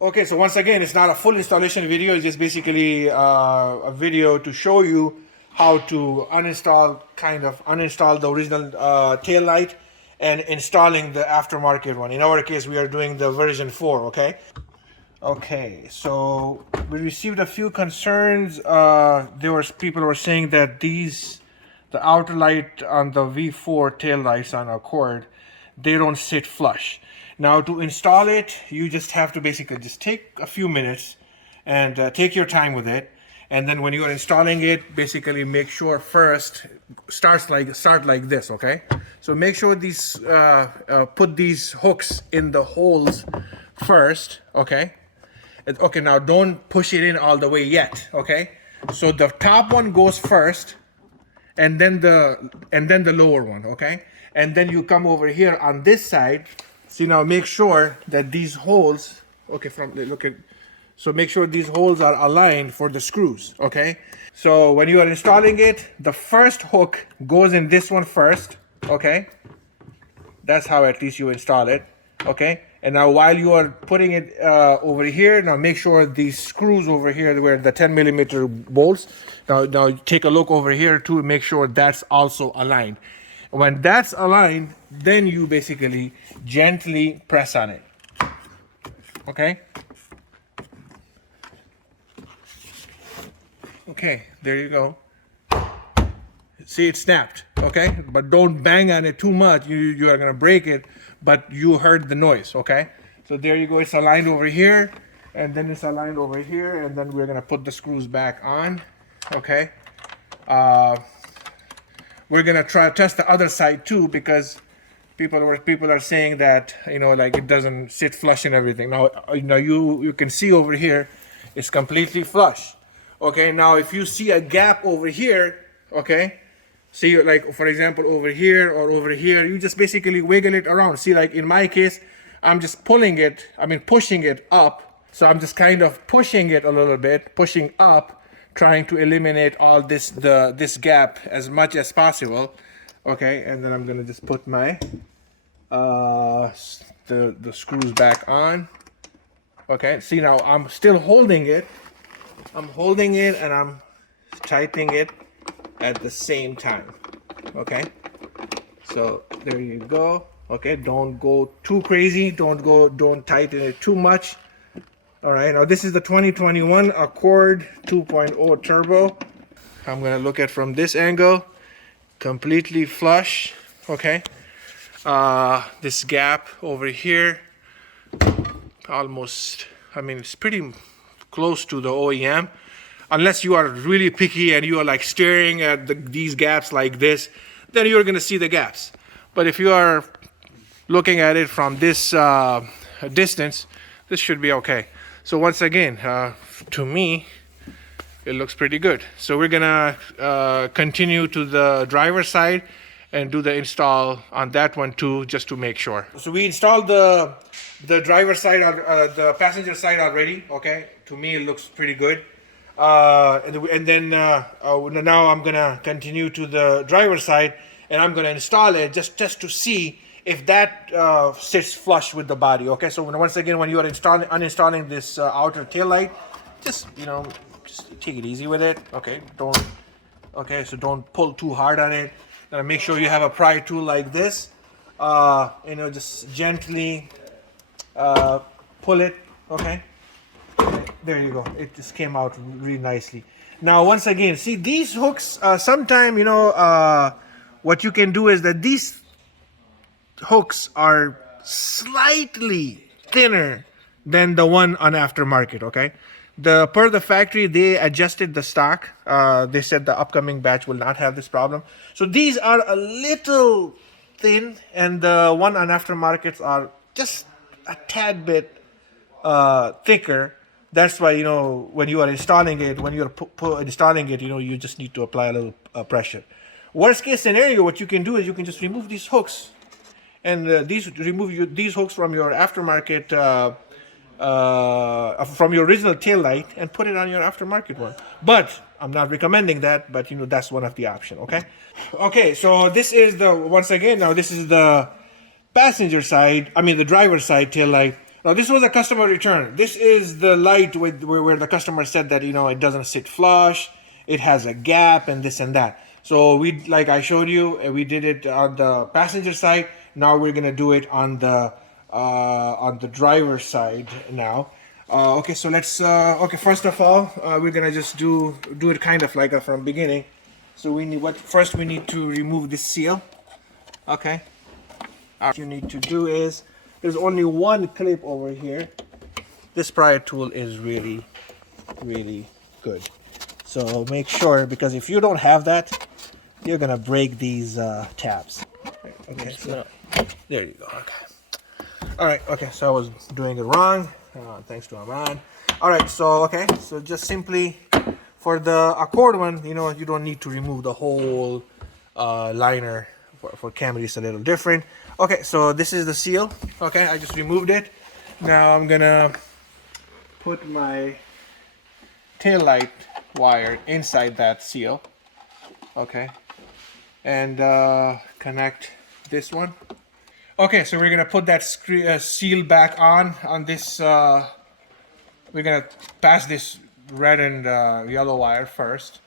Okay, so once again, it's not a full installation video. It's just basically a video to show you how to uninstall the original tail light and installing the aftermarket one. In our case, we are doing the version 4, okay? Okay, so we received a few concerns. People were saying that the outer light on the V4 tail lights on a cord, they don't sit flush. Now to install it, you just have to basically just take a few minutes and take your time with it. And then when you are installing it, basically make sure first start like this, okay? So make sure put these hooks in the holes first, okay? Okay, now don't push it in all the way yet, okay? So the top one goes first, and then the lower one, okay? And then you come over here on this side. See, now make sure that these holes, okay, so make sure these holes are aligned for the screws, okay? So when you are installing it, the first hook goes in this one first, okay? That's how at least you install it, okay? And now while you are putting it over here, now make sure these screws over here where the 10 millimeter bolts, now take a look over here to make sure that's also aligned. When that's aligned, then you basically gently press on it, okay? Okay, there you go. See, it snapped, okay? But don't bang on it too much. You are gonna break it, but you heard the noise, okay? So there you go, it's aligned over here, and then it's aligned over here, and then we're gonna put the screws back on, okay? We're gonna try to test the other side too, because people are saying that, like it doesn't sit flush and everything. Now, you can see over here, it's completely flush. Okay, now if you see a gap over here, okay, see, like for example over here or over here, you just basically wiggle it around. See, like in my case, I'm just pushing it up. So I'm just kind of pushing it a little bit, pushing up, trying to eliminate all this gap as much as possible. Okay, and then I'm gonna just put my the screws back on. Okay, see, now I'm still holding it. I'm holding it and I'm tightening it at the same time. Okay, so there you go. Okay, don't go too crazy, don't tighten it too much. All right, now this is the 2021 Accord 2.0 Turbo. I'm gonna look at from this angle, completely flush. Okay, this gap over here, almost, it's pretty close to the OEM, unless you are really picky and you are like staring at these gaps like this, then you're gonna see the gaps. But if you are looking at it from this distance, this should be okay. So once again, to me, it looks pretty good. So we're gonna continue to the driver's side and do the install on that one too, just to make sure. So we installed the driver's side, the passenger side already. Okay, to me it looks pretty good. And then now I'm gonna continue to the driver's side, and I'm gonna install it just to see if that sits flush with the body. Okay, so once again, when you are uninstalling this outer tail light, just take it easy with it. Okay, so don't pull too hard on it. Make sure you have a pry tool like this. Just gently pull it. Okay, there you go. It just came out really nicely. Now, once again, see these hooks. Sometime what you can do is that these hooks are slightly thinner than the one on aftermarket. Okay, per the factory, they adjusted the stock. They said the upcoming batch will not have this problem. So these are a little thin, and the one on aftermarkets are just a tad bit thicker. That's why, when you are installing it, you just need to apply a little pressure. Worst case scenario, what you can do is you can just remove these hooks, and remove these hooks from your aftermarket, from your original tail light, and put it on your aftermarket one. But I'm not recommending that, but that's one of the option. Okay, so this is the passenger side, the driver's side tail light. Now this was a customer return. This is the light where the customer said that, you know, it doesn't sit flush, it has a gap and this and that. So we, like I showed you, we did it on the passenger side. Now we're gonna do it on the driver's side now. Okay, so let's, okay, first of all, we're gonna just do it kind of like from beginning. So we need, first we need to remove this seal, okay? What you need to do is, there's only one clip over here. This pry tool is really, really good. So make sure, because if you don't have that, you're gonna break these tabs. Okay, so there you go. Okay. All right. Okay. So I was doing it wrong. Thanks to Amran. All right. So okay. So just simply for the Accord one, you know, you don't need to remove the whole liner. For Camry, it's a little different. Okay. So this is the seal. Okay. I just removed it. Now I'm gonna put my tail light wire inside that seal. Okay. And connect this one. Okay, so we're gonna put that seal back on this. We're gonna pass this red and yellow wire first,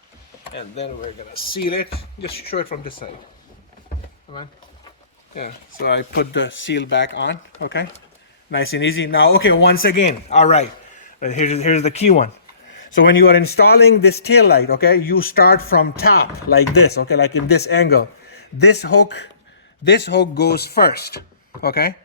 and then we're gonna seal it. Just show it from this side. Come on. Yeah. So I put the seal back on. Okay. Nice and easy. Now, okay. Once again. All right. Here's the key one. So when you are installing this tail light, okay, you start from top like this, okay, like in this angle. This hook goes first, okay.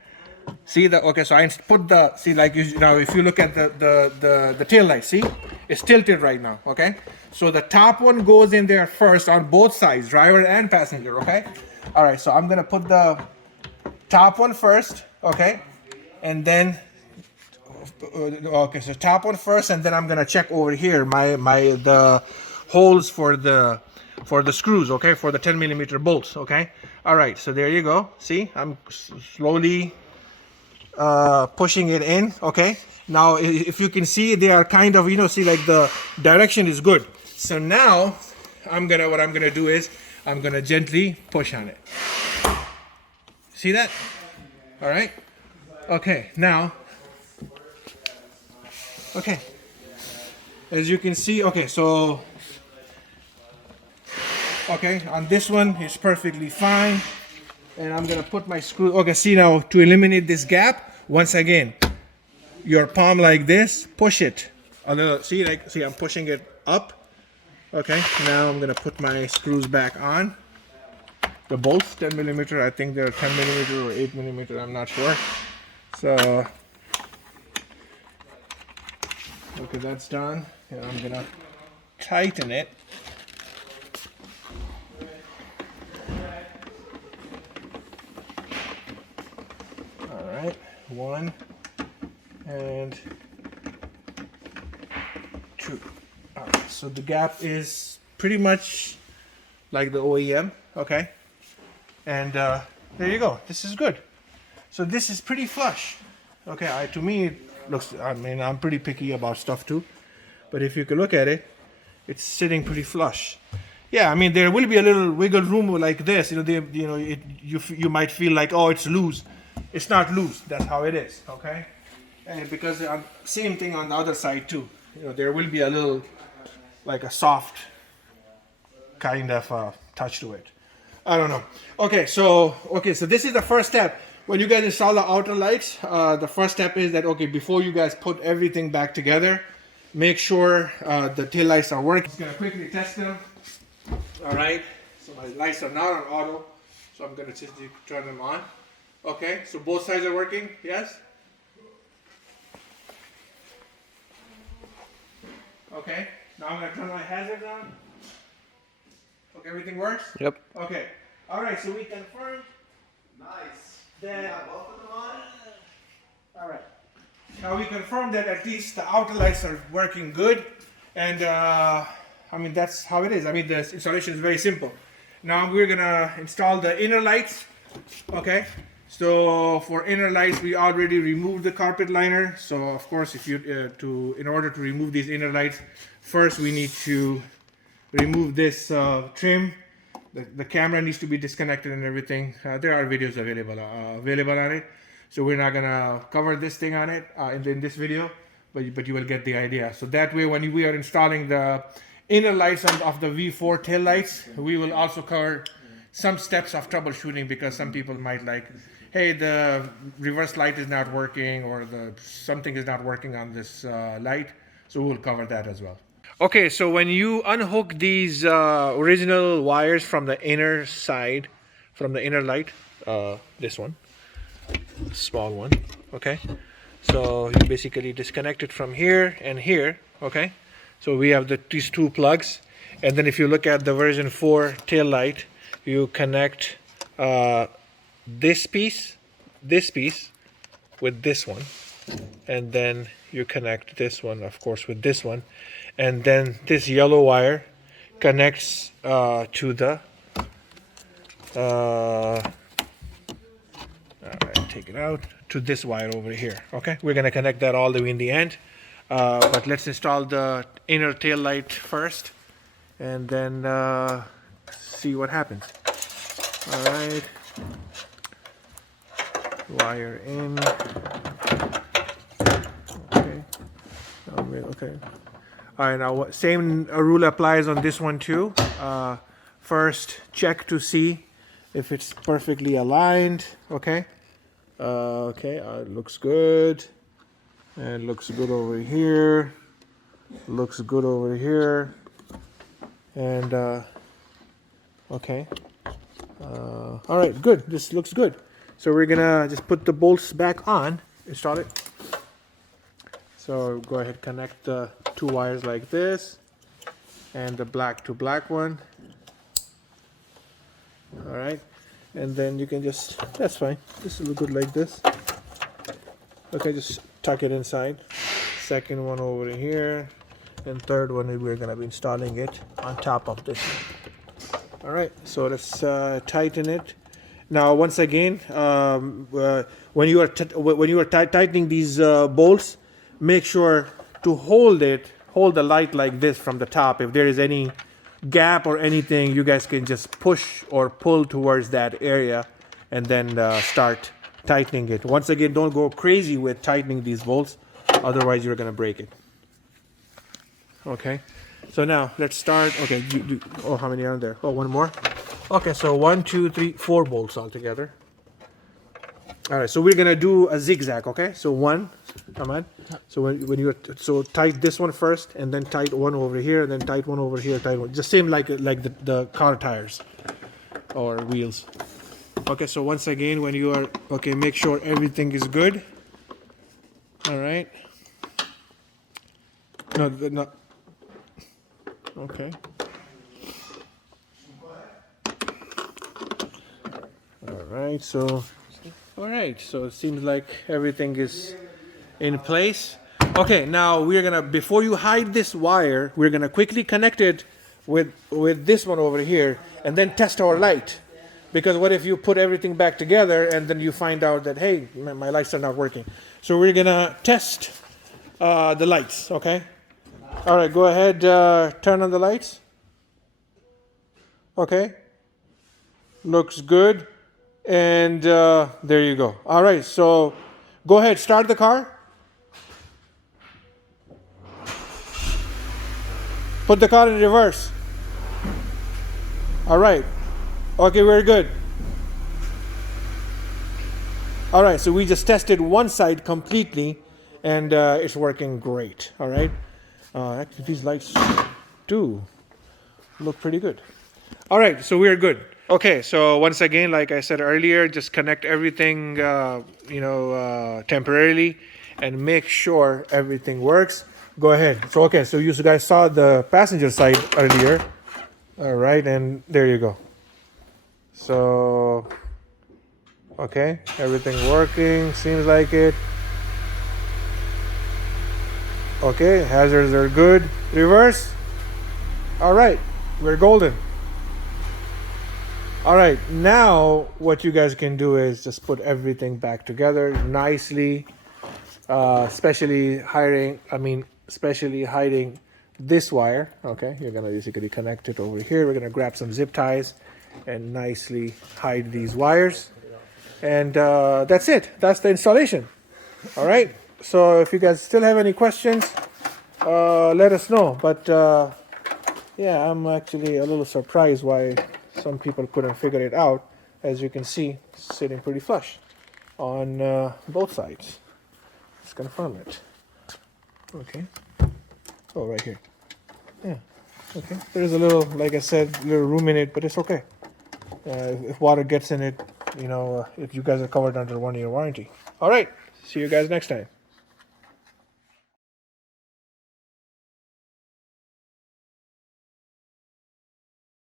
See that? Okay, so I put the, see, like now if you look at the tail light, see, it's tilted right now, okay. So the top one goes in there first on both sides, driver and passenger, okay. All right, so I'm gonna put the top one first, okay, and then. Okay, so top one first, and then I'm gonna check over here the holes for the screws, okay, for the 10mm bolts, okay. All right, so there you go. See, I'm slowly pushing it in, okay. Now, if you can see, they are kind of, you know, see, like the direction is good. So now, what I'm gonna do is I'm gonna gently push on it. See that? All right. Okay, now. Okay, as you can see, okay, so, okay, on this one, it's perfectly fine. And I'm gonna put my screw, okay, see now, to eliminate this gap, once again, your palm like this, push it. A little, see, like, see, I'm pushing it up. Okay, now I'm gonna put my screws back on. The bolts, 10mm, I think they're 10mm or 8mm, I'm not sure. So, okay, that's done. And I'm gonna tighten it. All right, one and two. All right, so the gap is pretty much like the OEM, okay? And there you go. This is good. So this is pretty flush. Okay, to me it looks, I mean, I'm pretty picky about stuff too, but if you could look at it, it's sitting pretty flush. Yeah, I mean, there will be a little wiggle room like this. You know, you might feel like, oh, it's loose. It's not loose. That's how it is. Okay, and because same thing on the other side too. You know, there will be a little, like a soft kind of touch to it. I don't know. Okay, so this is the first step. When you guys install the outer lights, the first step is that, okay, before you guys put everything back together, make sure the tail lights are working. I'm gonna quickly test them. All right, so my lights are not on auto, so I'm gonna just turn them on. Okay, so both sides are working, yes? Okay, now I'm gonna turn my hazards on. Okay, everything works? Yep. Okay, all right, so we confirmed. Nice. That, Yeah, both of them on? all right. Now we confirmed that at least the outer lights are working good, and I mean, that's how it is. I mean, the installation is very simple. Now we're gonna install the inner lights. Okay, so for inner lights, we already removed the carpet liner. So of course, if you in order to remove these inner lights, first we need to remove this trim. The camera needs to be disconnected and everything. There are videos available on it. So we're not gonna cover this thing on it in this video, but you will get the idea. So that way, when we are installing the inner lights of the V4 tail lights, we will also cover some steps of troubleshooting, because some people might like, hey, the reverse light is not working, or something is not working on this light. So we'll cover that as well. Okay, so when you unhook these original wires from the inner side, from the inner light, this one, small one, okay? So you basically disconnect it from here and here, okay? So we have these two plugs, and then if you look at the version 4 tail light, you connect this piece with this one, and then you connect this one, of course, with this one, and then this yellow wire connects to the all right, take it out, to this wire over here. Okay, we're gonna connect that all the way in the end, but let's install the inner tail light first, and then see what happens. All right, wire in. Okay. Okay. All right. Now, same rule applies on this one too. First, check to see if it's perfectly aligned. Okay. Okay. It looks good. And looks good over here. Looks good over here. And okay. All right. Good. This looks good. So we're gonna just put the bolts back on. Install it. So go ahead, connect the two wires like this, and the black to black one. All right, and then you can just, that's fine. This will look good like this. Okay, just tuck it inside. Second one over here, and third one we're gonna be installing it on top of this one. All right, so let's tighten it. Now, once again, when you are tightening these bolts, make sure to hold the light like this from the top. If there is any gap or anything, you guys can just push or pull towards that area, and then start tightening it. Once again, don't go crazy with tightening these bolts, otherwise you're gonna break it. Okay, so now let's start. Okay, oh, how many are there? Oh, one more. Okay, so 1, 2, 3, 4 bolts altogether. All right, so we're gonna do a zigzag. Okay, so one, come on. So when you tight this one first, and then tight one over here, and then tight one over here, tight one. Just same like the car tires or wheels. Okay, so once again, when you are okay, make sure everything is good. All right. No. Okay. All right, so it seems like everything is in place. Okay, now we're gonna, before you hide this wire, we're gonna quickly connect it with this one over here, and then test our light. Because what if you put everything back together and then you find out that, hey, my lights are not working. So we're gonna test the lights, okay? All right, go ahead, turn on the lights. Okay, looks good. And there you go. All right, so go ahead, start the car. Put the car in reverse. All right. Okay, very good. All right, so we just tested one side completely, and it's working great. All right. Actually, these lights do look pretty good. All right, so we're good. Okay, so once again, like I said earlier, just connect everything, temporarily, and make sure everything works. Go ahead. So, okay, so you guys saw the passenger side earlier. All right, and there you go. So, okay, everything working, seems like it. Okay, hazards are good. Reverse. All right, we're golden. All right, now what you guys can do is just put everything back together nicely, especially hiding this wire. Okay, you're gonna basically connect it over here. We're gonna grab some zip ties and nicely hide these wires. And that's it. That's the installation. All right. So if you guys still have any questions, let us know. But yeah, I'm actually a little surprised why some people couldn't figure it out. As you can see, sitting pretty flush on both sides. Let's confirm it. Okay. Oh, right here. Yeah. Okay. There's a little, like I said, little room in it, but it's okay. If water gets in it, you know, if you guys are covered under 1 year warranty. All right. See you guys next time.